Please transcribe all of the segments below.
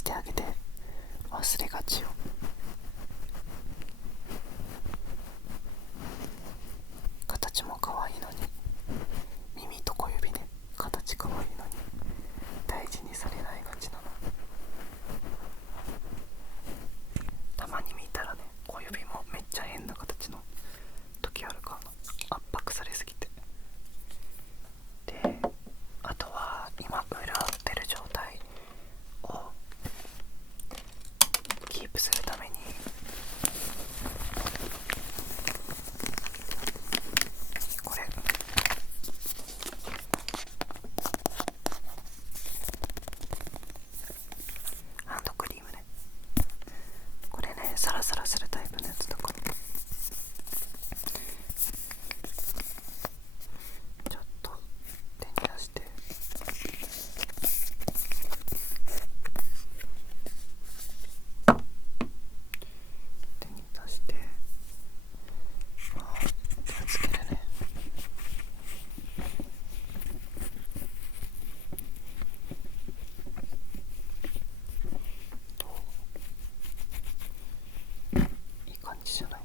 してあげて忘れがちよ。形も可愛いのに、耳と小指ね、形可愛いのに大事にされないがちなの。たまに見たらね、小指もめっちゃ変な形の時あるから、圧迫されすぎて。で、あとは今潤ってる状態をキープするために、これハンドクリームね。これね、サラサラするタイプのやつだから、ちょっと手に出して、気をつけるね。いい感じじゃない？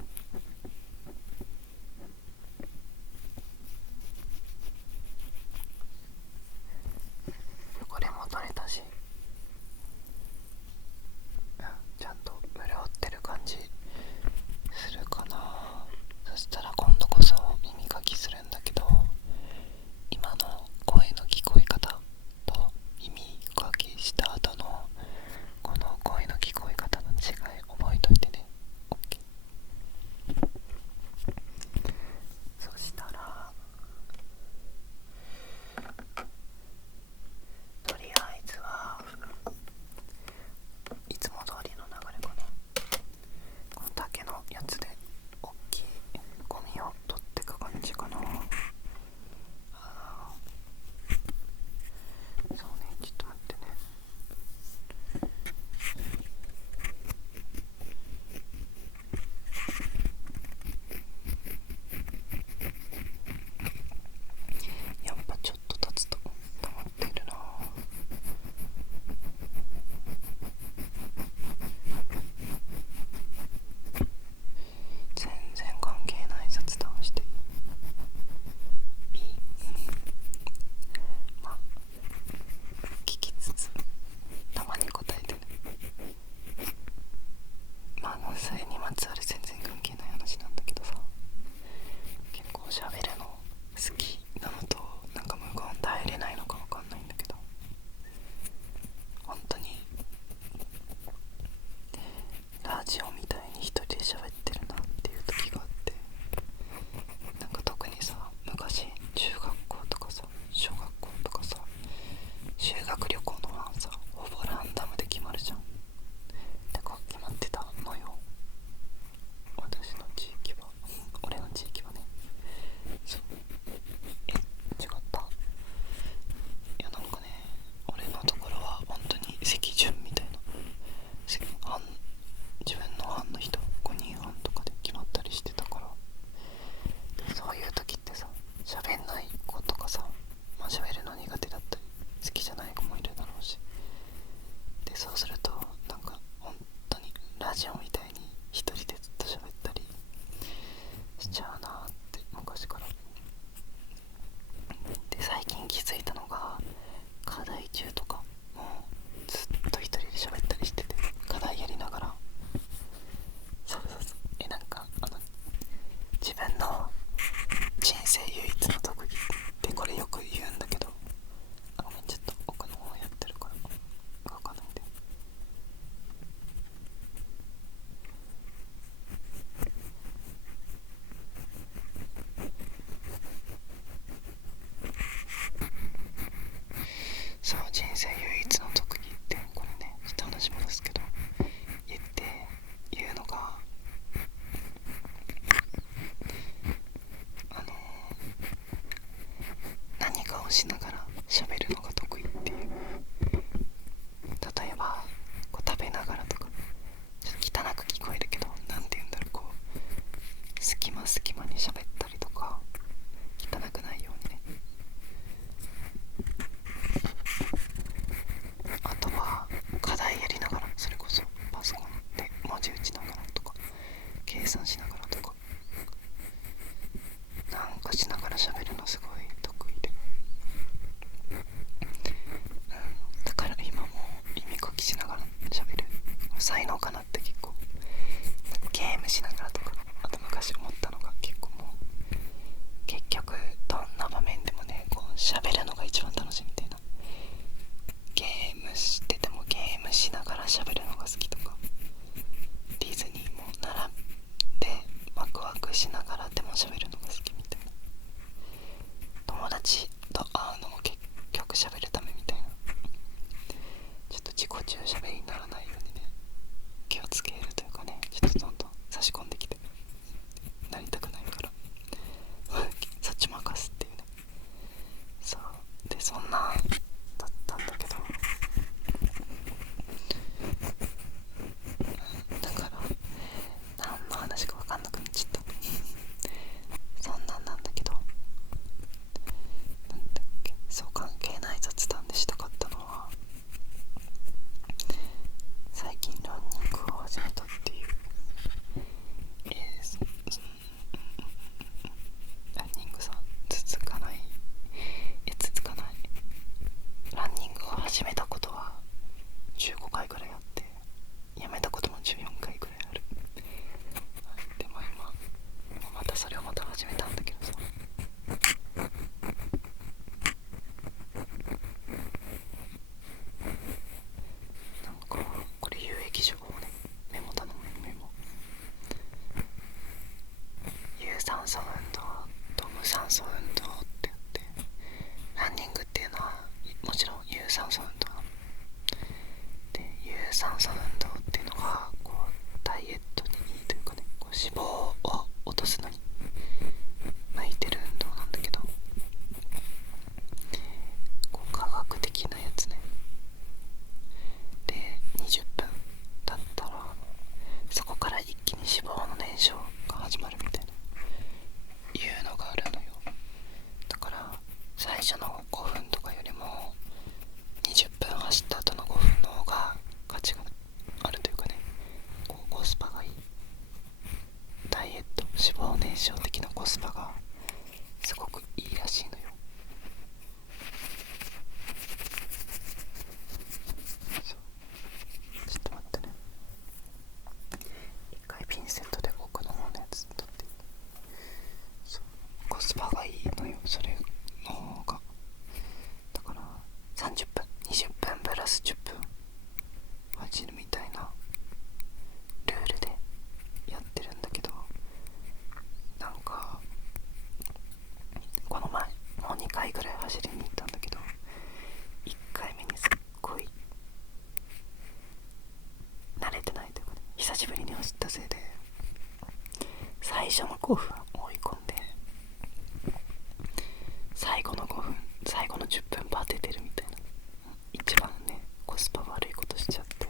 これも取れたし、ちゃんと潤ってる感じするかな。そしたら今度こそ耳かきするんだけど、今の声の聞こえ方と耳かきした後のこの声の聞こえ方の違い覚えといてね。 OK。 そしたらとりあえずはいつも通りの流れかな。この竹のやつで大きいゴミを取ってく感じかな。そうね、ちょっと待ってね。やっぱちょっと経つと溜まっているな。全然関係ない雑談していい？まあ聞きつつたまに答えてね。まあそれにまつわる全然関係ない話なんだけどさ、結構喋るの好きなのと、なんか無言耐えれないのかわかんないんだけど、本当にラジオみたいに一人で喋ってるなっていう時があって、なんか特にさ、昔中学校とかさ小学校とかさ、修学旅行の班さ、ほぼランダムで決まるじゃん。でこう決まってたのよ、私の地域は。俺の地域はね。そう、違った？いや、なんかね、俺のところは本当に席順みたいな、自分の班の人5人班とかで決まったりしてたから、そういう時ってさ、喋んない子とかさ、まあ、喋るの苦手だったり好きじゃない子もいるだろうし、でそうするとなんか本当にラジオみたいに一人でずっと喋ったりしちゃうなって昔から。で最近気づいたのが、課題中とかもうずっと一人で喋ったりしてて、課題やりながら、そうなんか自分の人生唯一の特技ってこれよく言うんだけど、ごめん、ちょっと奥の方やってるから動かないで。才能かなって結構ゲームしながらとか、あと昔思ったのが結構もう結局どんな場面でもねこう喋るのが一番楽しいみたいな、ゲームしててもゲームしながら喋るのが好きとか、ディズニーも並んでワクワクしながらでも喋るのが好きみたいな、友達と会うのも結局喋るためみたいな、ちょっと自己中喋りにならないようにね気をつけるというかね、ちょっとどんどん差し込んできてなりたくないからそっち任すっていうね。そうで、そんなだったんだけど、だから何の話か分かんなくなっちゃったそんなんなんだけど、なんだっけ、そう関係ない雑談でしたかったのは、最近ランニングを始めたっていう、ランニングさ、続かないランニングを始めたことは15回ぐらいあって、やめたことも14回ぐらいある。でも今またそれをまた始めたんだけどさ、なんかこれ有益情報ね、メモ頼むメモ。有酸素運動と無酸素運動って言って、ランニングっていうのはもちろん有酸素運動なので、有酸素運動っていうのがこうダイエットにいいというかね、こう脂肪を落とすのに向いてる運動なんだけど、こう科学的なやつね。で20分だったらそこから一気に脂肪の燃焼が始まるみたいないうのがあるのよ。だから最初の5分とかよりも20分走った後の5分の方が価値があるというかね、こうコスパがいい、ダイエット脂肪燃焼的なコスパがすごくいいらしいのよ。そうちょっと待ってね、一回ピンセットで奥の方のやつ取って、そうコスパがいいのよ、それの方が。だから30分20分プラス10分走るみたいなルールでやってるんだけど、なんかこの前もう2回ぐらい走りに行ったんだけど、1回目にすっごい慣れてないというかね、久しぶりに走ったせいで最初の5分追い込んで、最後の5分最後の10分バテてるみたいな、一番ねコスパ悪いことしちゃって、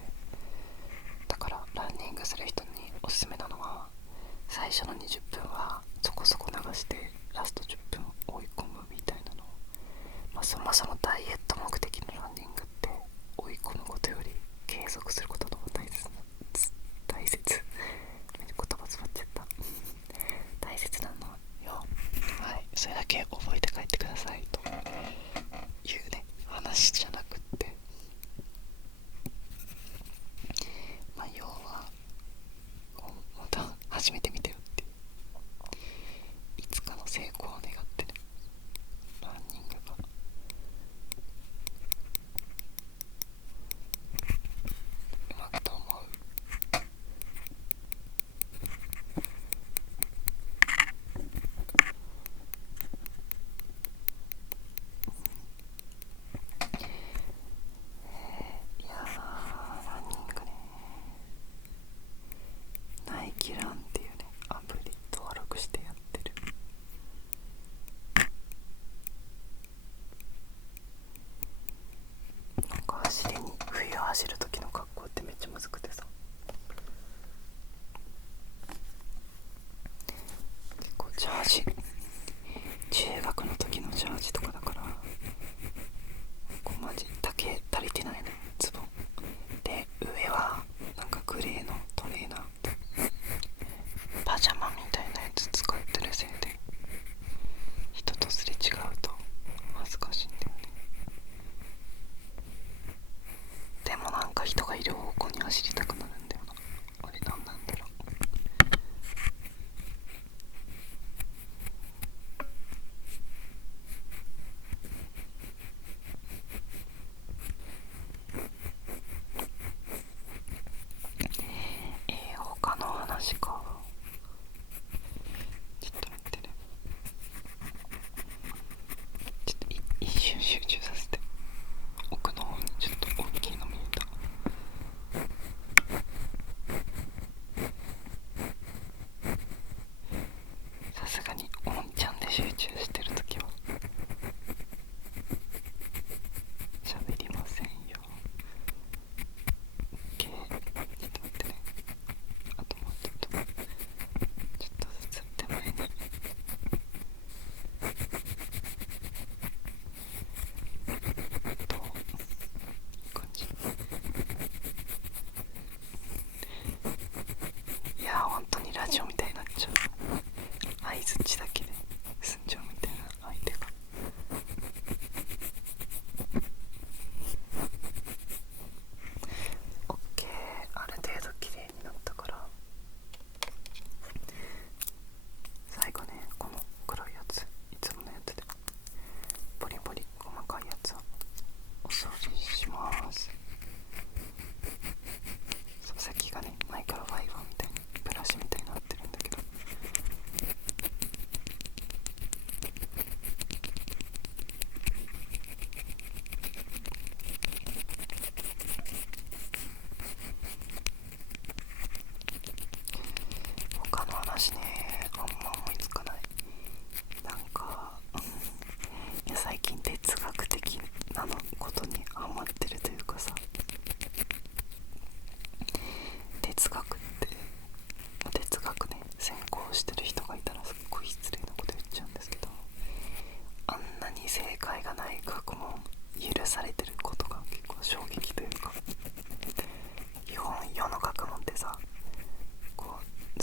だからランニングする人におすすめなのは、最初の20分はそこそこ流してラスト10分追い込むみたいなのを、そもそもダイエット目的のランニングって追い込むことより継続することの方が大切言葉詰まっちゃった大切なのよ。はい、それだけ覚えて帰ってくださいというね話じゃなくって、要はまた始めてみてよっていう、いつかの成功を願ってね、ランニングがうまくと思う。いやー、ランニングね、ナイキランっていうねアプリ登録してやってる。なんか冬走る時の格好ってめっちゃむずくてさ、結構ジャージ、中学の時のジャージとかだから、こうマジ丈足りてないね、ズボンで、上はなんかグレーのトレーナー、パジャマみたいなやつ使ってるせいで人とすれ違うと恥ずかしいんだよね。でもなんか人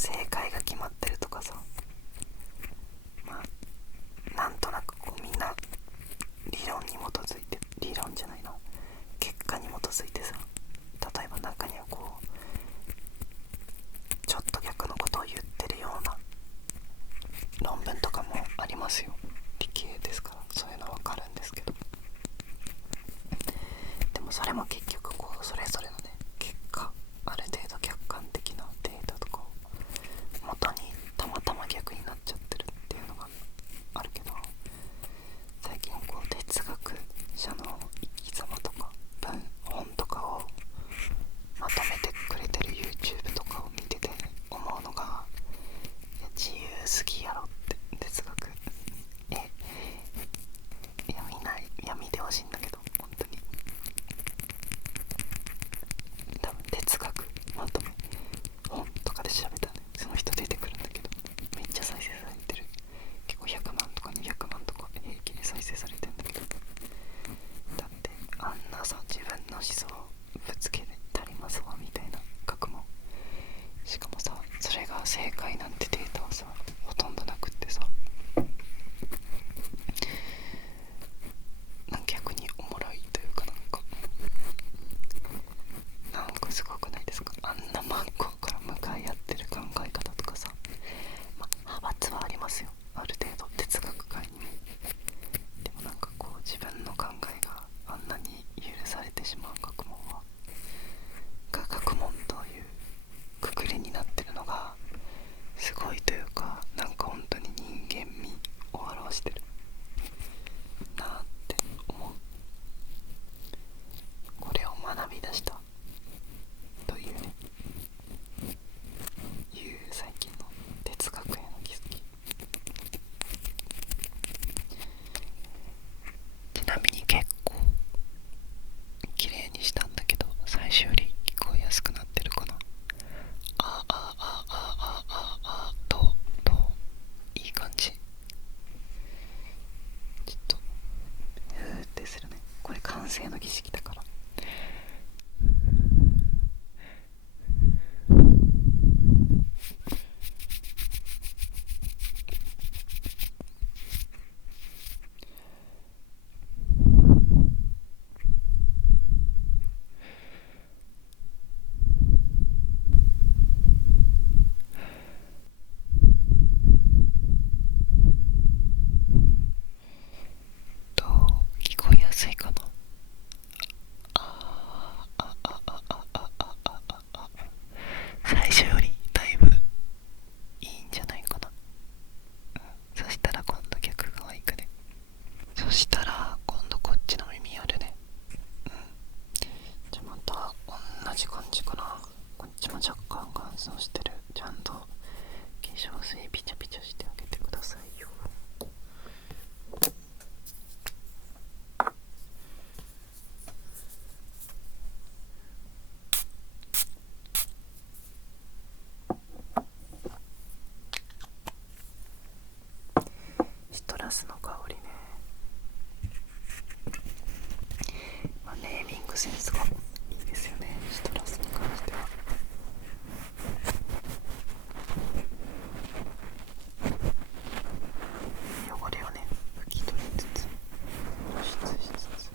正解が決まってるとかさ、まあなんとなくこうみんな理論に基づいて、理論じゃないの、結果に基づいてさ、例えば中にはこうちょっと逆のことを言ってるような論文とかもありますよ。理系ですからそういうのは分かるんですけど、でもそれも結局こうそれぞれのね結果、ある程度客観的なデータとかを元にたまたま逆になっちゃってるっていうのがあるけど、最近こう哲学者の生き様とか本とかをまとめてくれてる YouTube とかを見てて思うのが、いや自由すぎやろって。哲学見てほしいんだけど、本当に多分哲学まとめ本とかで調べたらね、その人出てくるんだけど、めっちゃ再生されてる。結構100万とか200万とか平気で再生されてるんだけど、だってあんなさ自分の思想をぶつけたりますわみたいな学問、しかもさそれが正解なんてデータはさほとんどなくってさ、逆におもろいというか、なんかすごくないですか。あんな真っ向から向かい合ってる考え方とかさ、派閥はありますよ、ある程度哲学界にも。でもなんかこう自分の考えがあんなに許されてしまう学問は、学問というくくりになってるのがすごいというか、なんか本当に人間味を表してるなって思う。これを学び出したというね、最近の哲学への気づき。ちなみに結構綺麗にしたんだけど、最初より聞こえやすくなってるかな。どういい感じ。ちょっとってするね。これ完成の儀式だから。どう聞こえやすいかな。最初よりだいぶいいんじゃないかな。そしたら今度逆側行くね。そしたら今度こっちの耳やるね。じゃあまた同じ感じかな。こっちも若干乾燥してる。ちゃんと化粧水ピチャピチャしてあげてくださいよ。シトラスの香りね、ネーミングセンスがいいですよね、シトラスに関しては。汚れをね拭き取りつつ保湿しつつ、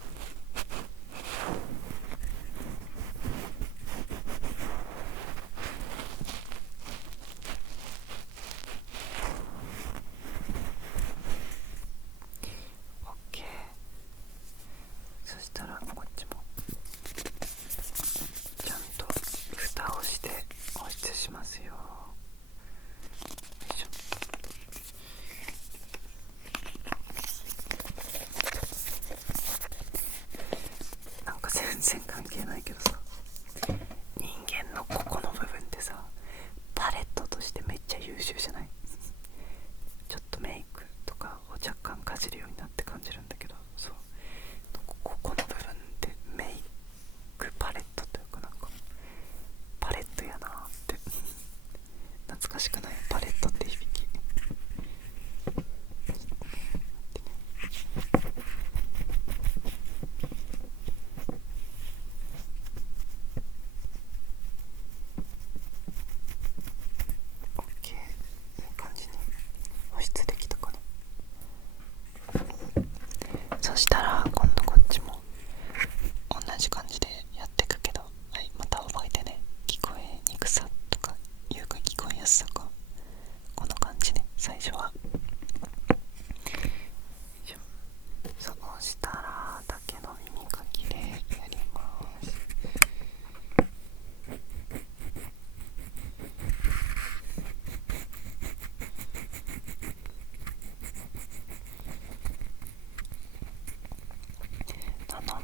オッケー。そしたらこっちもちゃんと蓋をして保湿しますよ。よいしょ。なんか全然関係ないけどさ、人間のここの部分ってさパレットとしてめっちゃ優秀じゃない？ちょっとメイクとかを若干かじるようになって感じるんだけど、そう、ここの部分ってメイクパレットというか、なんかパレットやなーって懐かしくない？パレットって響き。OK。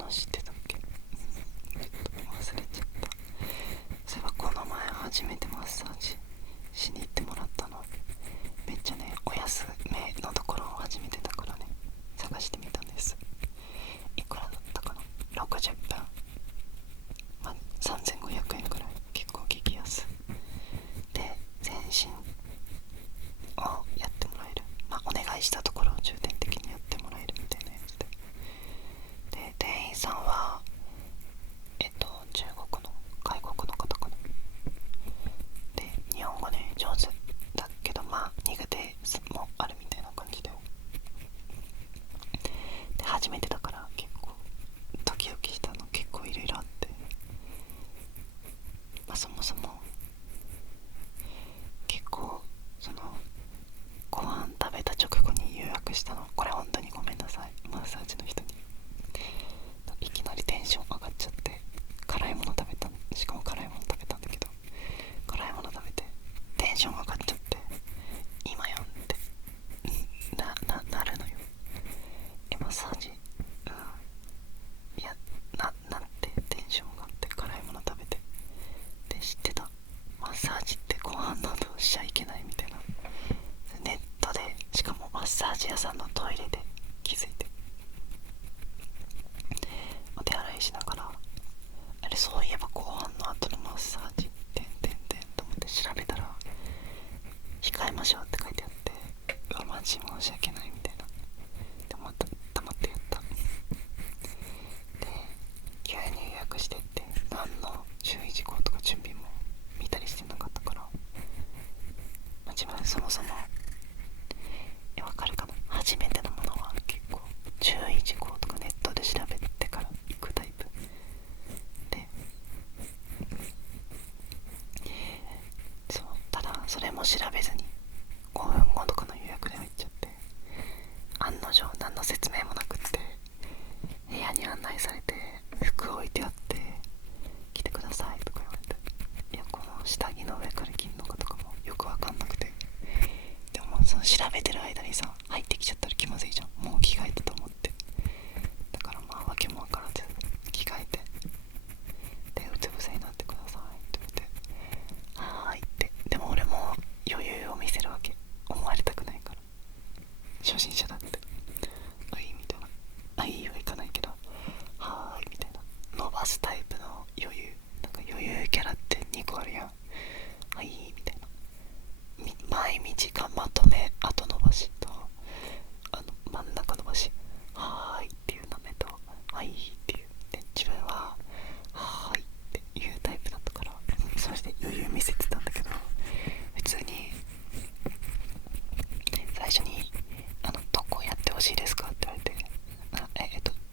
話してたっけ、ちょっと忘れちゃった。そういえばこの前初めてマッサージしに行ってもらったの。めっちゃねお安めのところを初めてだからね探してみたんです。いくらだったかな、60分、3500円くらい、結構激安で全身をやってもらえる、お願いしたところを重点的にやってもらえるみたいなやつで、店員さんは中国の外国の方かな。で日本語ね上手だけど苦手もあるみたいな感じで、初めてだから結構ドキドキしたの結構いろいろあって、そもそも結構ご飯食べた直後に予約したの。これ本当にごめんなさい、マッサージの人に。いきなりテンション上がっちゃって辛いもの食べた、しかも辛いもの食べたんだけど、辛いもの食べてテンション上がっちゃって、今よってなるのよ。マッサージ、いやなってテンション上がって辛いもの食べて、で知ってた、マッサージってご飯などしちゃいけないみたいな、ネットで、しかもマッサージ屋さんのトイレで気づいて、お手洗いしながら、あれそういえばご飯の後のマッサージと思って調べたら、控えましょうって書いてあって、マジ申し訳ないみたいなでも黙ってやった。で急に予約してって何の注意事項とか準備も見たりしてなかったから、自分そもそもわかるかな、初めてのものは結構注意事項とかネットで調べてから行くタイプで、ただそれも調べずに5分後とかの予約で入っちゃって、案の定何の説明もなくって、部屋に案内されて服置いてあって来てくださいとか言われて、いやこの下着の上から着るのかとかもよくわかんなくて、でもその調べてる間にさ入ってきちゃったら気まずいじゃん、もう着替えたと思って、だから訳もわからず着替えて、でうつ伏せになってくださいって言って、はーいって、でも俺も余裕を見せるわけ、思われたくないから、初心者だって、あいいみたいな、あいいよ行かないけど、はーいみたいな伸ばすタイプの余裕、なんか余裕キャラって2個あるやん、はいみたいな、前短まとめ後伸ばしと真ん中伸ばし、はーいっていうの目と、はいっていう、で自分ははーいっていうタイプだったから、そして余裕見せてたんだけど、普通に最初にどこやってほしいですかって言われて、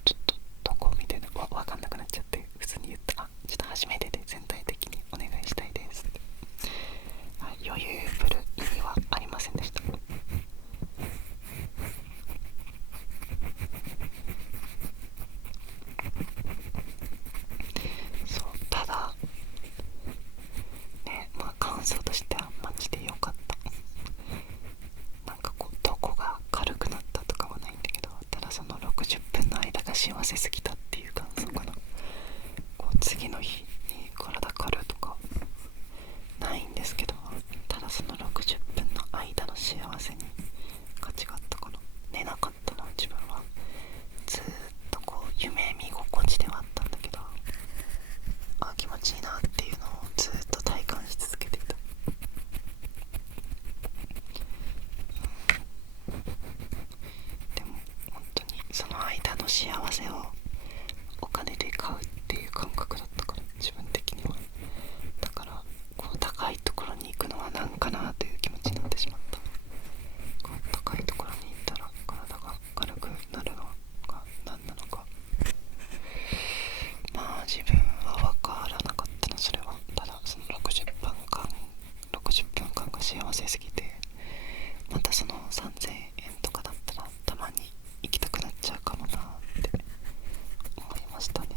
ちょっとどこみたいな、わかんなくなっちゃって、普通に言った、ちょっと初めてで全体的にお願いしたいですって、余裕ぶる意味はありませんでした。そう、ただね、感想としてはマジで良かった。なんかどこが軽くなったとかはないんだけど、ただその60分の間が幸せすぎたっていう感想かな。次の日に体軽とかないんですけど、ただその60分の間の幸せに価値があったかな。寝なかったな自分は。ずーっと夢見心地ではあったんだけど、気持ちいいなっていうのをずーっと体感し続けていた。でも本当にその間の幸せをお金で買うっていう感覚だったから、自分的には。だから高いところに行くのは何かなという気持ちになってしまった。高いところに行ったら体が軽くなるのか何なのか、自分は分からなかったなそれは。ただその60分間が幸せすぎて、またその3000円とかだったらたまに行きたくなっちゃうかもなって思いましたね。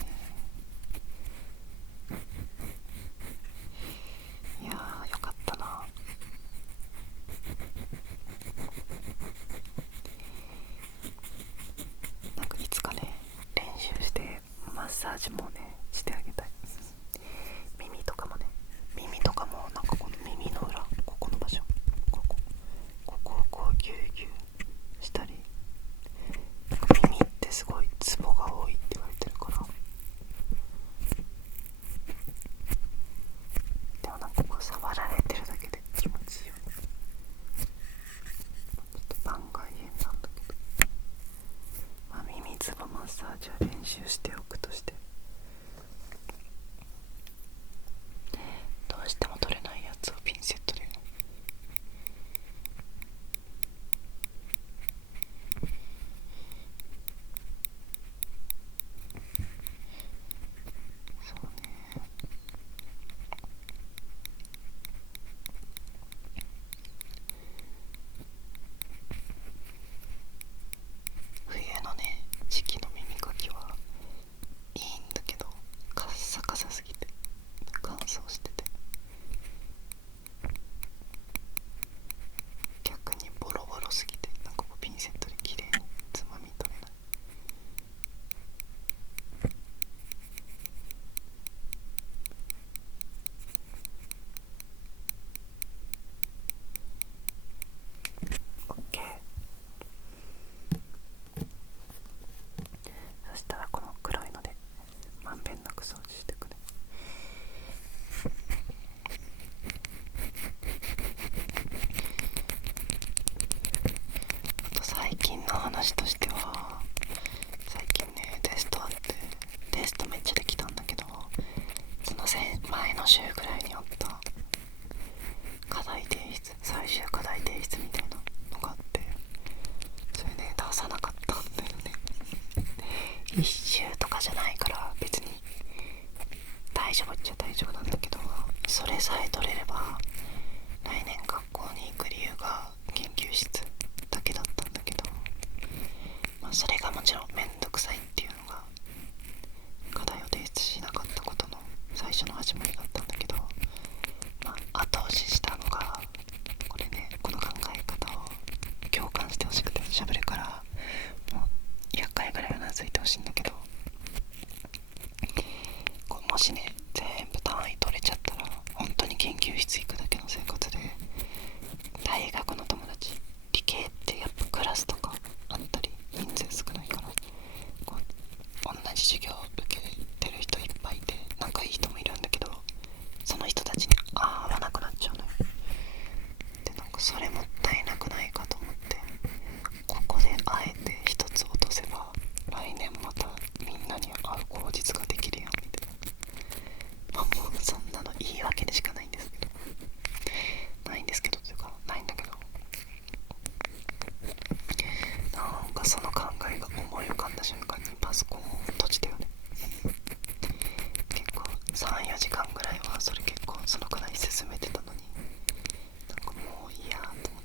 さえ取れれば来年学校に行く理由が研究室だけだったんだけど、それがもちろんめんどくさいっていうのが課題を提出しなかったことの最初の始まりだったんだけど、後押ししたのがこれね、この考え方を共感してほしくて喋るからもう100回ぐらいうなずいてほしいんだけど、もしね全部単位取れちゃったら本当に研究室行くだけの生活で、大学の友達、理系ってやっぱクラスとかあったり人数少ないから、同じ授業受けてる人いっぱいいて仲いい人もいるんだけど、その人たちに会わなくなっちゃうのよ。でそれもったいなくないかと思って、ここであえて一つ落とせば来年またみんなに会う口実ができるやんみたいな。もうそんなの言い訳でしかないんですけど、というかないんだけど、その考えが思い浮かんだ瞬間にパソコンを閉じたよね。結構 3,4 時間ぐらいはそれ結構その課題進めてたのに、もういいやと思っ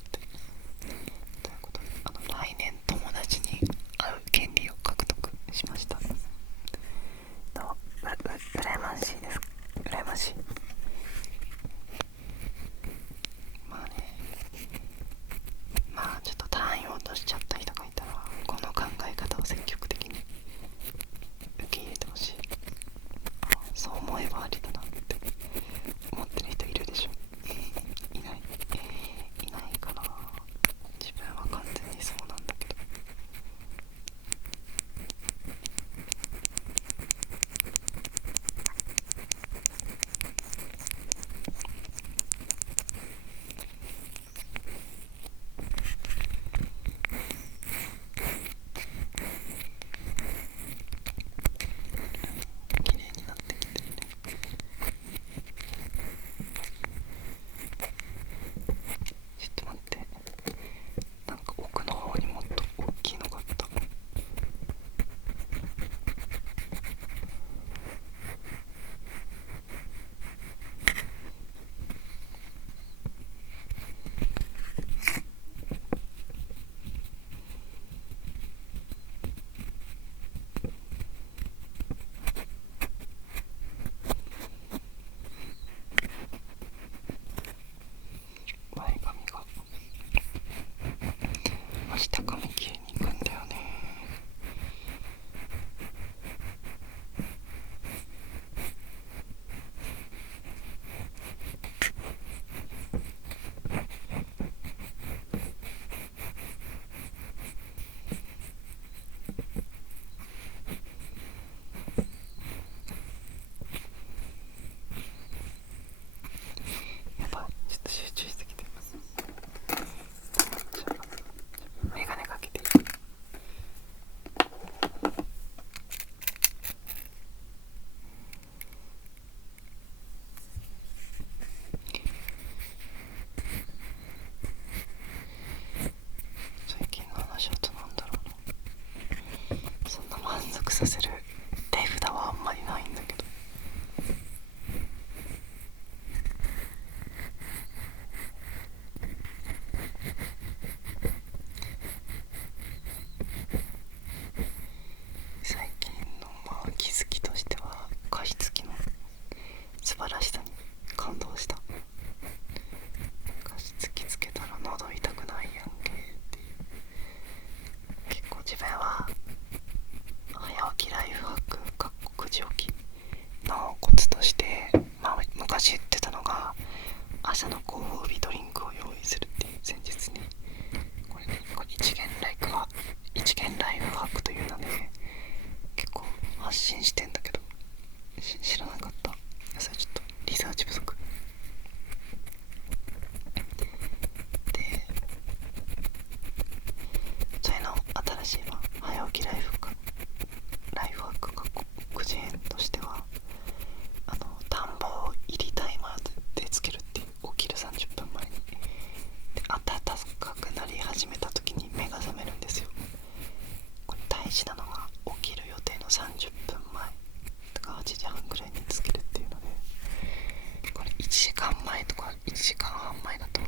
前とか1時間半前だと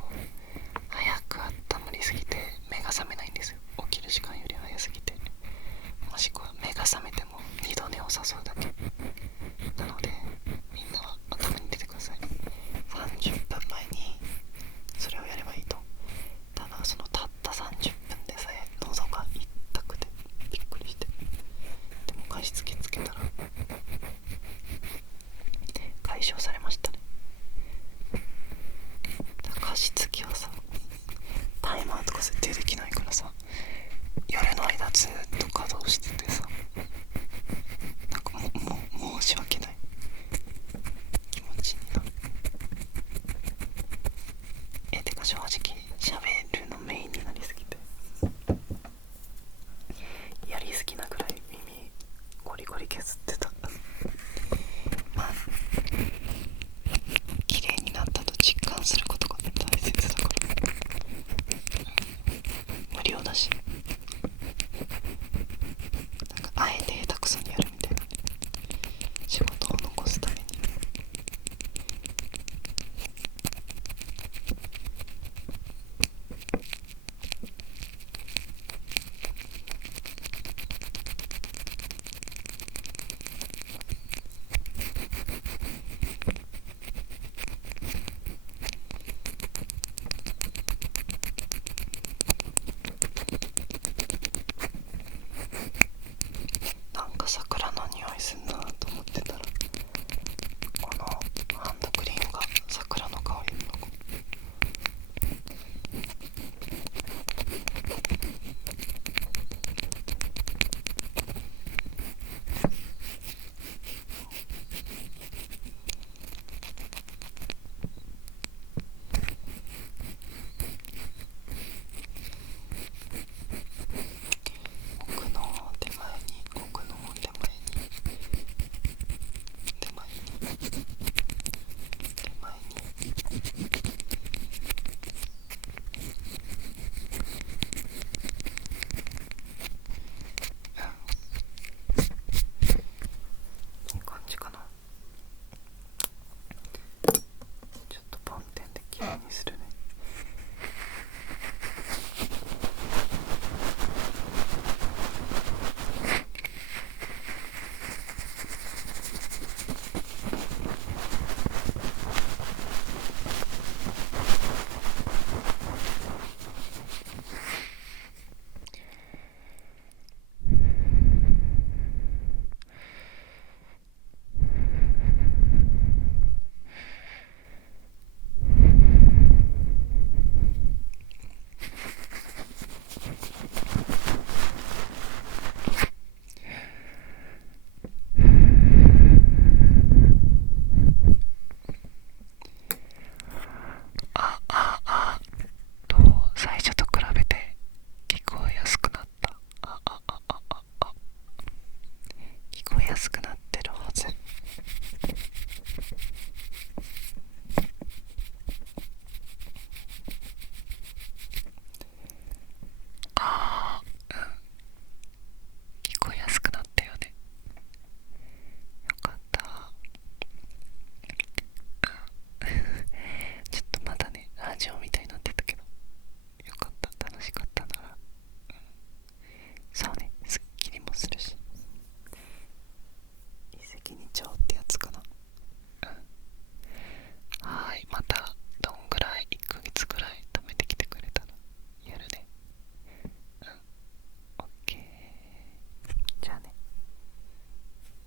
早く温まりすぎて目が覚めないんですよ。起きる時間より早すぎて、もしくは目が覚めても二度寝を誘うだけなので、みんなは頭に入れてください。30分前にそれをやればいいと。ただそのたった30分でさえ喉が痛くてびっくりして、でも加湿器つけたら解消されましたね。加湿器はさ、タイマーとか設定できないからさ、夜の間ずっと稼働しててさ、なんか申し訳ない気持ちになる。てか正直喋るのメインになりすぎて、やりすぎなぐらい耳ゴリゴリ削ってた。まあ綺麗になったと実感することが大切だから、無料だし、なんかあえて下手くそにやるみたいな、仕事を残すために。なんか桜の匂いすんなと思ってたら、このハンドクリームが桜の香りの子。奥の手前に奥の手前に手前に手前に